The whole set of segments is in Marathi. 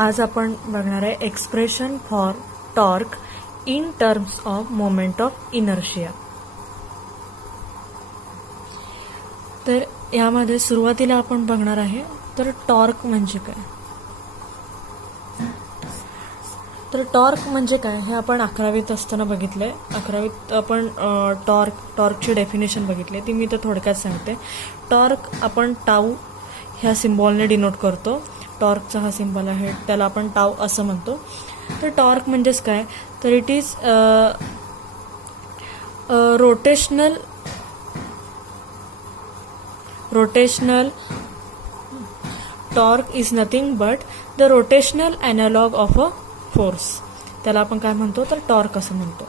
आज आपण बघणार आहे expression for torque in terms of moment of inertia. तर यामध्ये सुरुवातीला आपण बघणार आहे तर टॉर्क म्हणजे काय. तर टॉर्क म्हणजे काय हे आपण 11वीत असताना बघितलंय. 11वीत आपण टॉर्कची डेफिनेशन बघितली, ती मी तर थोडक्यात सांगते. टॉर्क आपण टाऊ ह्या सिम्बॉलने डिनोट करतो. टॉर्कचा हा सिम्बॉल आहे त्याला आपण टाऊ असं म्हणतो. तर टॉर्क म्हणजेच काय, तर it is rotational torque is nothing but the rotational analogue of a force. त्याला आपण काय म्हणतो तर टॉर्क असं म्हणतो.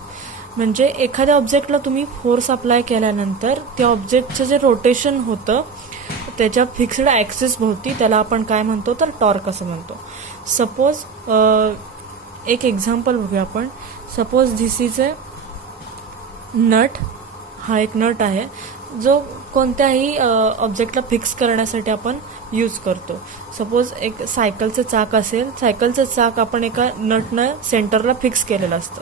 म्हणजे एखाद्या ऑब्जेक्टला तुम्ही फोर्स अप्लाय केल्यानंतर त्या ऑब्जेक्टचं जे रोटेशन होतं त्याच्या फिक्स्ड ॲक्सिस भोवती त्याला आपण काय म्हणतो तर टॉर्क असं म्हणतो. सपोज एक एक्झाम्पल बघूया आपण. Suppose this is a nut. हा एक नट आहे जो कोणत्याही ऑब्जेक्टला फिक्स करण्यासाठी आपण यूज करतो. सपोज एक सायकलचं चाक असेल, सायकलचं चाक आपण एका नटनं सेंटरला फिक्स केलेलं असतं.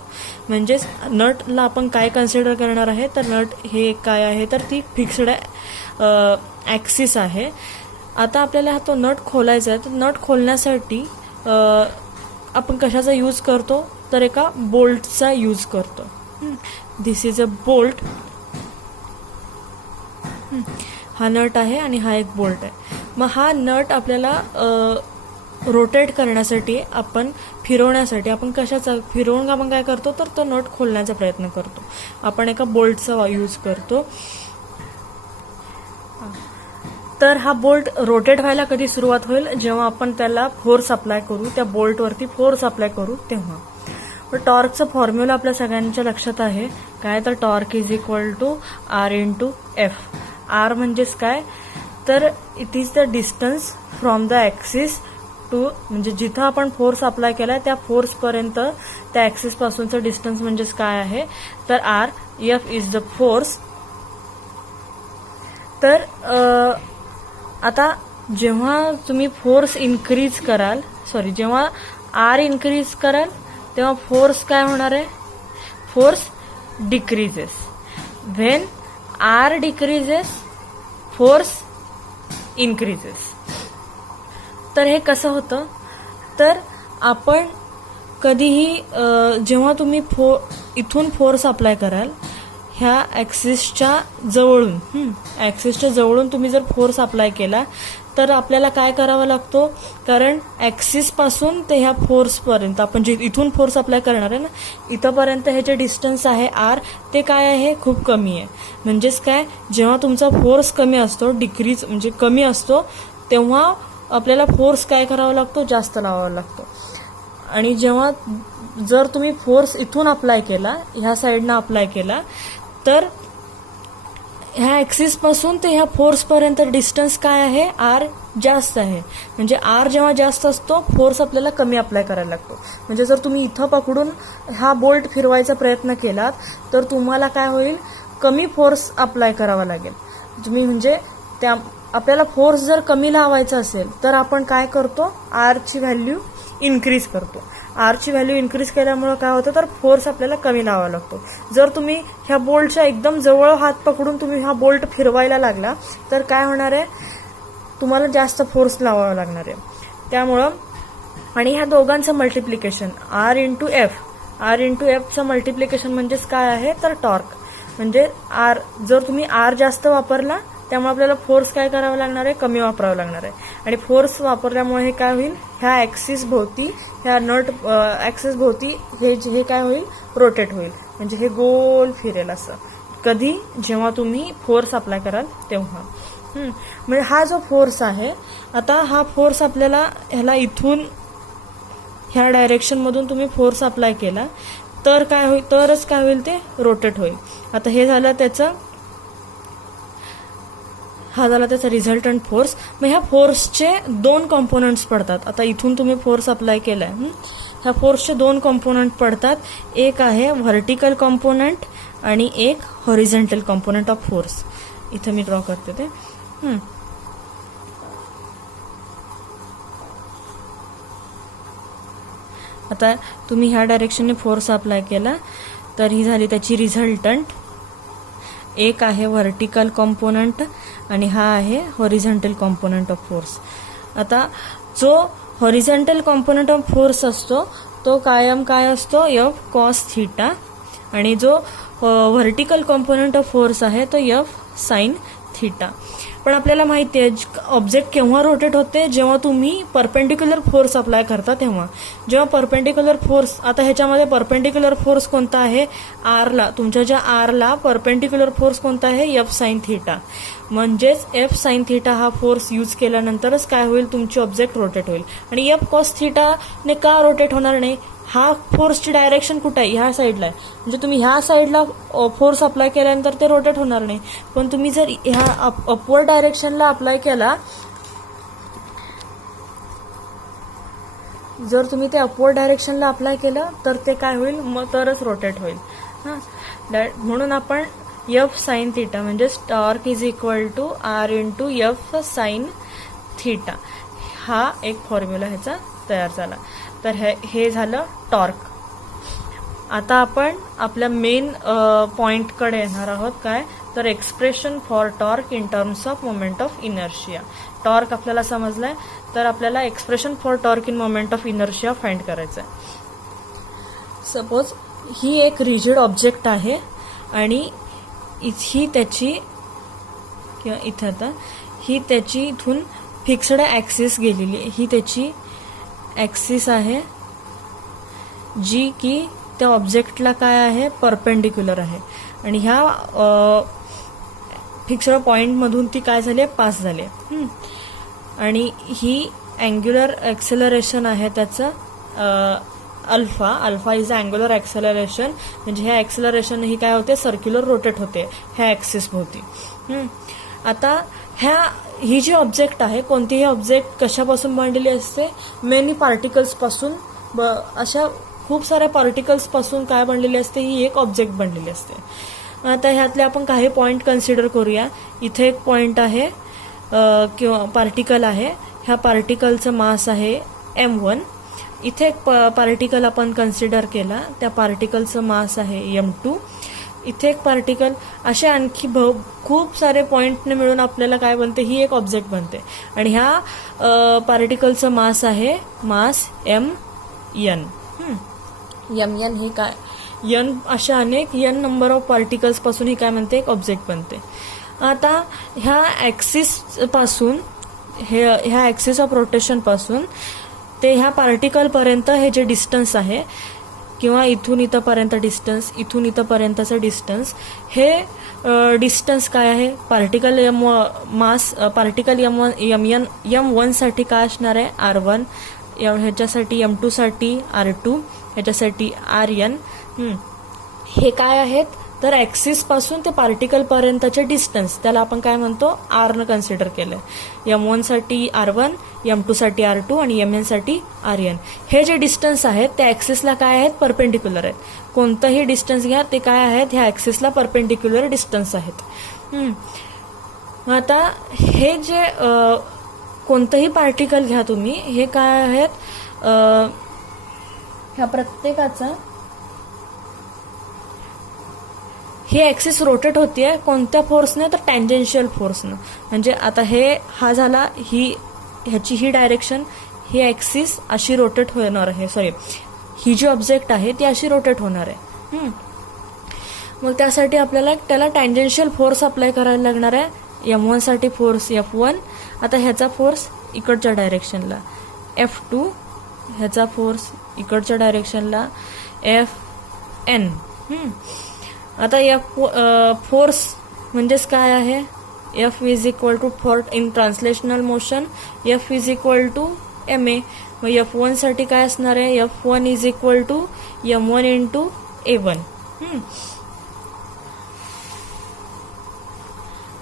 म्हणजेच नटला आपण काय कन्सिडर करणार आहे तर नट हे काय आहे तर ती फिक्स्ड ॲक्सिस आहे. आता आपल्याला तो नट खोलायचा आहे, तर नट खोलण्यासाठी आपण कशाचा यूज करतो तर एका बोल्टचा यूज करतो. दिस इज अ बोल्ट. हा नट आहे आणि हा एक बोल्ट आहे. मग हा नट आपल्याला रोटेट करण्यासाठी आपण फिरवण्यासाठी आपण कशाचा फिरवून आपण काय करतो तर तो नट खोलण्याचा प्रयत्न करतो. आपण एका बोल्टचा यूज करतो. तर हा बोल्ट रोटेट व्हायला कधी सुरुवात होईल जेव्हा आपण त्याला फोर्स अप्लाय करू, त्या बोल्टवरती फोर्स अप्लाय करू तेव्हा. टॉर्कचा फॉर्म्युला आपल्या सगळ्यांच्या लक्षात आहे काय, तर torque is equal to r into F. R म्हणजेच काय तर it is the distance from the axis to, म्हणजे जिथं आपण फोर्स अप्लाय केला त्या फोर्सपर्यंत त्या ॲक्सिस पासूनचं डिस्टन्स म्हणजेच काय आहे तर r. F is the force. तर आता जेव्हा तुम्ही फोर्स इन्क्रीज कराल, जेव्हा आर इन्क्रीज कराल तेव्हा फोर्स काय होणार आहे, force decreases. When r decreases force increases. तर हे कसं होतं तर आपण कधीही जेव्हा तुम्ही इथून फोर्स अप्लाय कराल ह्या ॲक्सिसच्या जवळून तुम्ही जर फोर्स अप्लाय केला तर आपल्याला काय करावा लागतो, कारण ॲक्सिसपासून ते ह्या फोर्सपर्यंत आपण जे इथून फोर्स अप्लाय करणार आहे ना इथंपर्यंत हे जे डिस्टन्स आहे आर ते काय आहे खूप कमी आहे. म्हणजेच काय, जेव्हा तुमचा फोर्स कमी असतो, डिक्रीज म्हणजे कमी असतो, तेव्हा आपल्याला फोर्स काय करावा लागतो जास्त लावावा लागतो. आणि जेव्हा जर तुम्ही फोर्स इथून अप्लाय केला, ह्या साईडनं अप्लाय केला तर ह्या ॲक्सिसपासून ते ह्या फोर्सपर्यंत डिस्टन्स काय आहे आर जास्त आहे. म्हणजे आर जेव्हा जास्त असतो फोर्स आपल्याला कमी अप्लाय करायला लागतो. म्हणजे जर तुम्ही इथं पकडून हा बोल्ट फिरवायचा प्रयत्न केलात तर तुम्हाला काय होईल, कमी फोर्स अप्लाय करावा लागेल. तुम्ही म्हणजे त्या आपल्याला फोर्स जर कमी लावायचा असेल तर आपण काय करतो, आरची व्हॅल्यू इन्क्रीज करतो. आरची व्हॅल्यू इन्क्रीज केल्यामुळे काय होतं तर फोर्स आपल्याला कमी लावावा लागतो. जर तुम्ही ह्या बोल्टच्या एकदम जवळ हात पकडून तुम्ही हा बोल्ट फिरवायला लागला तर काय होणार आहे, तुम्हाला जास्त फोर्स लावावा लागणार आहे. त्यामुळं आणि ह्या दोघांचं मल्टिप्लिकेशन आर इंटू एफचं मल्टिप्लिकेशन म्हणजेच काय आहे तर टॉर्क. म्हणजे आर जर तुम्ही आर जास्त वापरला त्यामुळे आपल्याला फोर्स काय करावा लागणार आहे, कमी वापरावं लागणार आहे. आणि फोर्स वापरल्यामुळे हे काय होईल, ह्या ॲक्सिस भोवती, ह्या नट ॲक्सिस भोवती हे काय होईल, रोटेट होईल. म्हणजे हे गोल फिरेल असं. कधी, जेव्हा तुम्ही फोर्स अप्लाय कराल तेव्हा. म्हणजे हा जो फोर्स आहे, आता हा फोर्स आपल्याला ह्याला इथून ह्या डायरेक्शनमधून तुम्ही फोर्स अप्लाय केला तर काय होईल, तरच काय होईल ते रोटेट होईल. आता हे झालं त्याचं, हा झाला त्याचा रिझल्टंट फोर्स. मग ह्या फोर्सचे 2 कॉम्पोनंट्स पडतात. आता इथून तुम्ही फोर्स अप्लाय केलाय, ह्या फोर्सचे 2 कॉम्पोनंट पडतात. एक आहे व्हर्टिकल कॉम्पोनंट आणि एक हॉरिझॉन्टल कॉम्पोनंट ऑफ फोर्स. इथं मी ड्रॉ करते ते. आता तुम्ही ह्या डायरेक्शनने फोर्स अप्लाय केला तर ही झाली त्याची रिझल्टंट. एक आहे व्हर्टिकल कॉम्पोनंट आणि हा आहे हॉरिझॉन्टल कॉम्पोनंट ऑफ फोर्स. आता जो हॉरिझॉन्टल कॉम्पोनंट ऑफ फोर्स असतो तो कायम काय असतो, एफ कॉस थीटा, आणि जो व्हर्टिकल कॉम्पोनंट ऑफ फोर्स आहे तो एफ साइन थीटा. पण आपल्याला माहिती आहे ऑब्जेक्ट केव्हा रोटेट होते, जेव्हा तुम्ही परपेंडिक्युलर फोर्स अप्लाय करता तेव्हा. जेव्हा परपेंडिक्युलर फोर्स, आता ह्याच्यामध्ये परपेंडिक्युलर फोर्स कोणता आहे, आरला, तुमच्या ज्या आरला परपेंडिक्युलर फोर्स कोणता आहे, एफ साइन थीटा. म्हणजेच एफ साइन थीटा हा फोर्स यूज केल्यानंतरच काय होईल, तुमची ऑब्जेक्ट रोटेट होईल. आणि एफ कॉस थीटाने का रोटेट होणार नाही, हा फोर्सची डायरेक्शन कुठे आहे, ह्या साईडला आहे. म्हणजे तुम्ही ह्या साईडला फोर्स अप्लाय केल्यानंतर ते रोटेट होणार नाही. पण तुम्ही जर ह्या अपवर्ड डायरेक्शनला अप्लाय केला, जर तुम्ही ते अपवर्ड डायरेक्शनला अप्लाय केलं तर ते काय होईल, मग तरच रोटेट होईल. म्हणून आपण एफ साइन थीटा म्हणजे torque is equal to r into F sine theta, हा एक फॉर्म्युला ह्याचा तयार झाला. तर हे झालं टॉर्क. आता आपण आपल्या मेन पॉइंटकडे येणार आहोत, काय तर expression for torque in terms of moment of inertia. Torque आपल्याला समजलाय, तर आपल्याला expression for torque in moment of inertia find करायचं आहे. सपोज ही एक रिजिड ऑब्जेक्ट आहे आणि ही त्याची, किंवा इथं आता ही त्याची इथून फिक्स्ड ॲक्सिस गेलेली आहे, ही त्याची ॲक्सिस आहे जी की त्या ऑब्जेक्टला काय आहे, परपेंडिक्युलर आहे. आणि ह्या फिक्स्ड पॉइंटमधून ती काय झाली आहे, पास झाली आहे. आणि ही अँग्युलर ॲक्सेलरेशन आहे त्याचं alpha. Alpha is angular acceleration, म्हणजे ह्या ॲक्सेलरेशन ही काय होते, सर्क्युलर रोटेट होते ह्या ॲक्सिस भोवती. आता ही जी ऑब्जेक्ट आहे, कोणतीही ऑब्जेक्ट कशापासून बनलेली असते, मेनी पार्टिकल्स पासून, अशा खूप साऱ्या पार्टिकल्स पासून काय बनलेली असते, ही एक ऑब्जेक्ट बनलेली असते. आता ह्यातले आपण काही पॉइंट कन्सिडर करूया. इथे एक पॉइंट आहे किंवा पार्टिकल आहे, ह्या पार्टिकलचं मास आहे m1. इथे एक पार्टिकल आपण कन्सिडर केला, त्या पार्टिकलचं मास आहे m2. इथे एक पार्टिकल, असे आणखी खूप सारे पॉइंटने मिळून आपल्याला काय बनते, ही एक ऑब्जेक्ट बनते. आणि ह्या पार्टिकलचं मास आहे मास mn. mn हे काय, n अशा अनेक n नंबर ऑफ पार्टिकल्स पासून ही काय म्हणते, एक ऑब्जेक्ट बनते. आता ह्या ॲक्सिस पासून, ह्या ॲक्सिस ऑफ रोटेशन पासून ते ह्या पार्टिकलपर्यंत हे जे डिस्टन्स आहे, किंवा इथून इथंपर्यंत डिस्टन्स, इथून इथंपर्यंतचं डिस्टन्स, हे डिस्टन्स काय आहे, पार्टिकल मास, पार्टिकल m1 साठी काय असणार आहे, r1, ह्याच्यासाठी m2 साठी r2, ह्याच्यासाठी rn. हे काय आहेत, तर ॲक्सिस पासून ते पार्टिकल पर्यंतचे डिस्टन्स, त्याला आपण काय म्हणतो, r न कन्सिडर केलंय. m1 साठी r1, m2 साठी r2 आणि mn साठी rn. हे जे डिस्टन्स आहेत ते ॲक्सिसला काय आहेत, परपेंडिक्युलर आहेत. कोणतंही डिस्टन्स घ्या, ते काय आहेत, ह्या ॲक्सिसला परपेंडिक्युलर डिस्टन्स आहेत. आता हे जे कोणतंही पार्टिकल घ्या तुम्ही, हे काय आहेत, ह्या प्रत्येकाचा ही ॲक्सिस रोटेट होतीये कोणत्या फोर्सने, तर टँजेन्शियल फोर्सनं. म्हणजे आता हा झाला, ह्याची ही डायरेक्शन, ही ॲक्सिस अशी रोटेट होणार आहे, सॉरी ही जी ऑब्जेक्ट आहे ती अशी रोटेट होणार आहे. मग त्यासाठी आपल्याला त्याला टँजेन्शियल फोर्स अप्लाय करायला लागणार आहे. m1 साठी फोर्स F1. आता ह्याचा फोर्स इकडच्या डायरेक्शनला F2, ह्याचा फोर्स इकडच्या डायरेक्शनला Fn. आता फोर्स म्हणजेच काय आहे, F is equal to, for in translational motion F is equal to ma. मग F1 साठी काय असणार आहे, F1 is equal to m1 into a1.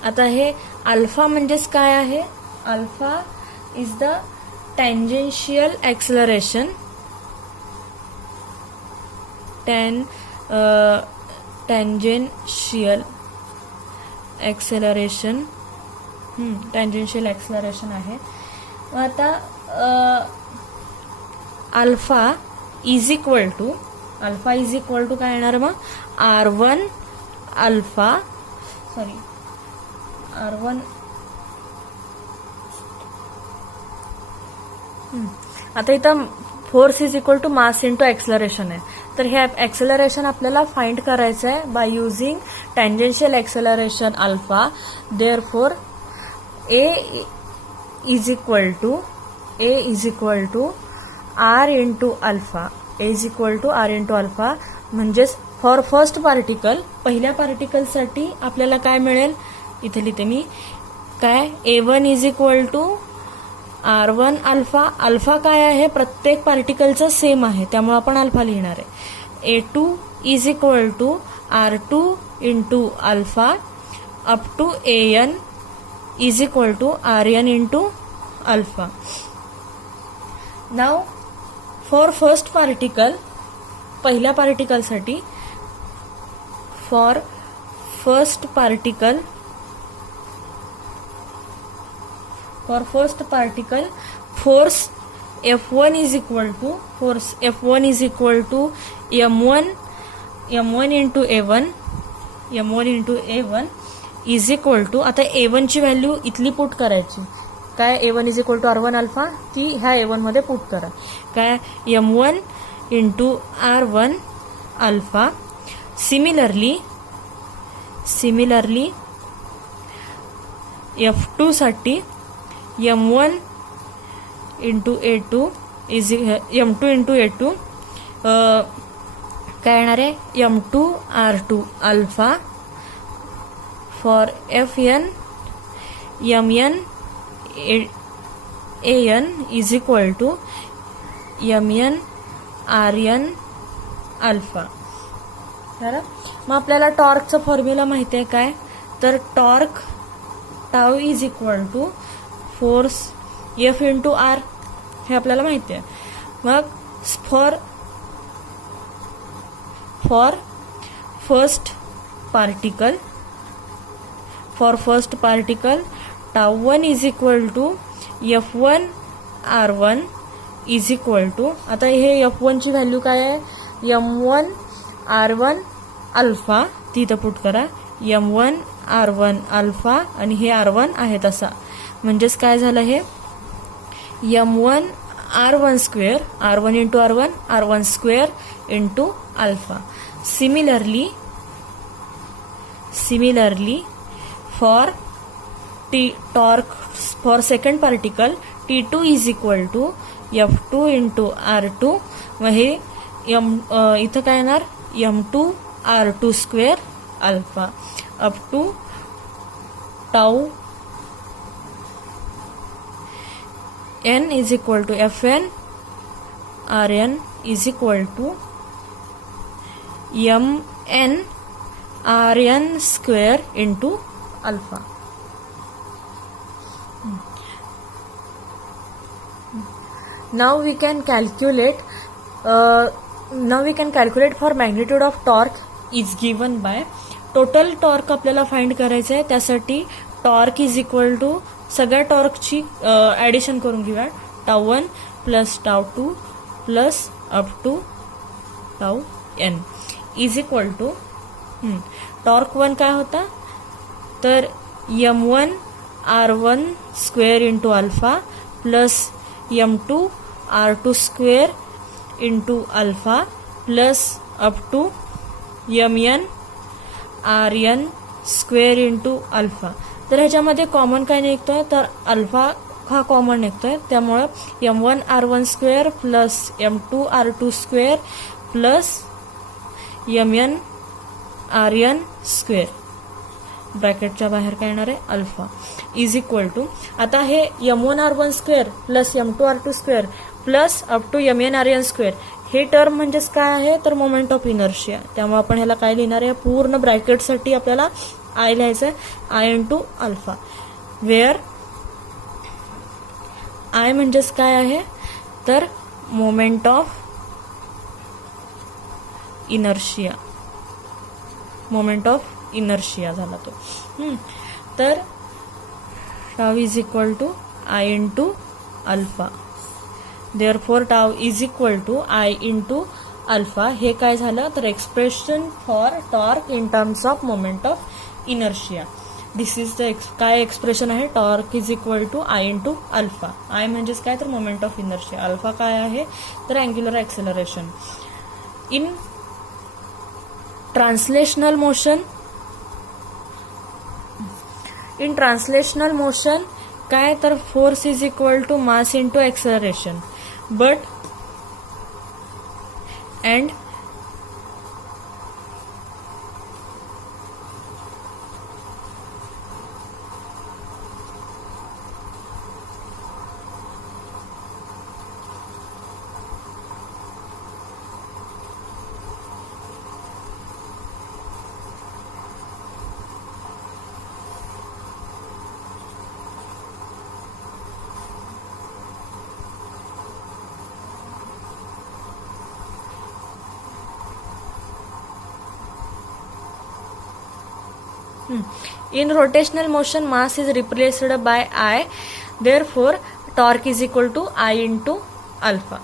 आता हे अल्फा म्हणजेच काय आहे, alpha is the tangential acceleration, tangential acceleration, tangential acceleration आहे. आता alpha is equal to alpha is equal to काय येणार मग R1 अल्फा सॉरी R1 आता इथं force is equal to mass into acceleration आहे. तर हे एक्सेलरेशन आपल्याला फाइंड करायचं आहे by using tangential acceleration alpha. Therefore a is equal to r into alpha. A is equal to r into alpha म्हणजेच फॉर फर्स्ट पार्टिकल पहिल्या पार्टिकलसाठी आपल्याला काय मिळेल इथे लिहिते मी काय A1 is equal to R1 alpha. Alpha काय आहे प्रत्येक पार्टिकलचं सेम आहे त्यामुळे आपण अल्फा लिहिणार आहे. A2 is equal to R2 into alpha up to AN is equal to RN into alpha. नाव फॉर फर्स्ट पार्टिकल पहिल्या पार्टिकलसाठी for first particle force F1 is equal to M1 into A1 is equal to आता A1 ची व्हॅल्यू इथली पुट करायची काय A1 is equal to R1 alpha ती ह्या A1 मध्ये पुट करा काय M1 into R1 alpha. Similarly F2 साठी M1 into A2 is M2 into A2 काय येणार आहे M2 R2 alpha for FN MN AN is equal to MN RN alpha. बरं मग आपल्याला टॉर्कचा फॉर्म्युला माहिती आहे काय तर torque tau is equal to force F into R हे आपल्याला माहिती आहे. मग for first particle tau one is equal to F1 R1 is equal to आता हे F1 ची व्हॅल्यू काय आहे M1 R1 अल्फा ती इथं पुट करा M1 R1 अल्फा आणि हे R1 आहे तसा म्हणजेच काय झालं हे M1 R1 square R1 into R1 square into alpha. Similarly for torque for second particle T2 is equal to F2 into R2 मग हे इथं काय येणार M2 R2 square alpha up to tau N is equal to Fn Rn is equal to Mn Rn square into alpha. Now we can calculate for magnitude of torque is given by total torque आपल्याला फाइंड करायचं आहे. त्यासाठी टॉर्क इज इक्वल टू सगळ्या टॉर्कची ऍडिशन करून घेऊया tau one plus tau two plus up to tau N is equal to torque 1 काय होता तर M1 R1 square into alpha plus M2 R2 square into alpha plus up to MN RN square into alpha. तर ह्याच्यामध्ये कॉमन काय निघतोय तर अल्फा हा कॉमन निघतोय त्यामुळं M1 R1 square plus M2 R2 square plus MN RN square ब्रॅकेटच्या बाहेर काय येणार आहे अल्फा इज इक्वल टू आता हे M1 R1 square plus M2 R2 square plus up to MN RN square हे टर्म म्हणजेच काय आहे तर मोमेंट ऑफ इनर्शिया. त्यामुळे आपण ह्याला काय लिहिणार आहे पूर्ण ब्रॅकेटसाठी आपल्याला आय लिहायचं आहे I into alpha wear I म्हणजेच काय आहे तर मोमेंट ऑफ इनर्शिया झाला तो. तर tau is equal to I into alpha therefore tau is equal to I into alpha. हे काय झालं तर expression for torque in terms of moment of inertia. This is the काय एक्सप्रेशन आहे, torque is equal to I into alpha. I म्हणजेच काय तर मोमेंट ऑफ इनर्शिया, अल्फा काय आहे तर angular acceleration. In translational motion काय तर force is equal to mass into acceleration. But and in rotational motion mass is replaced by I, therefore torque is equal to I into alpha.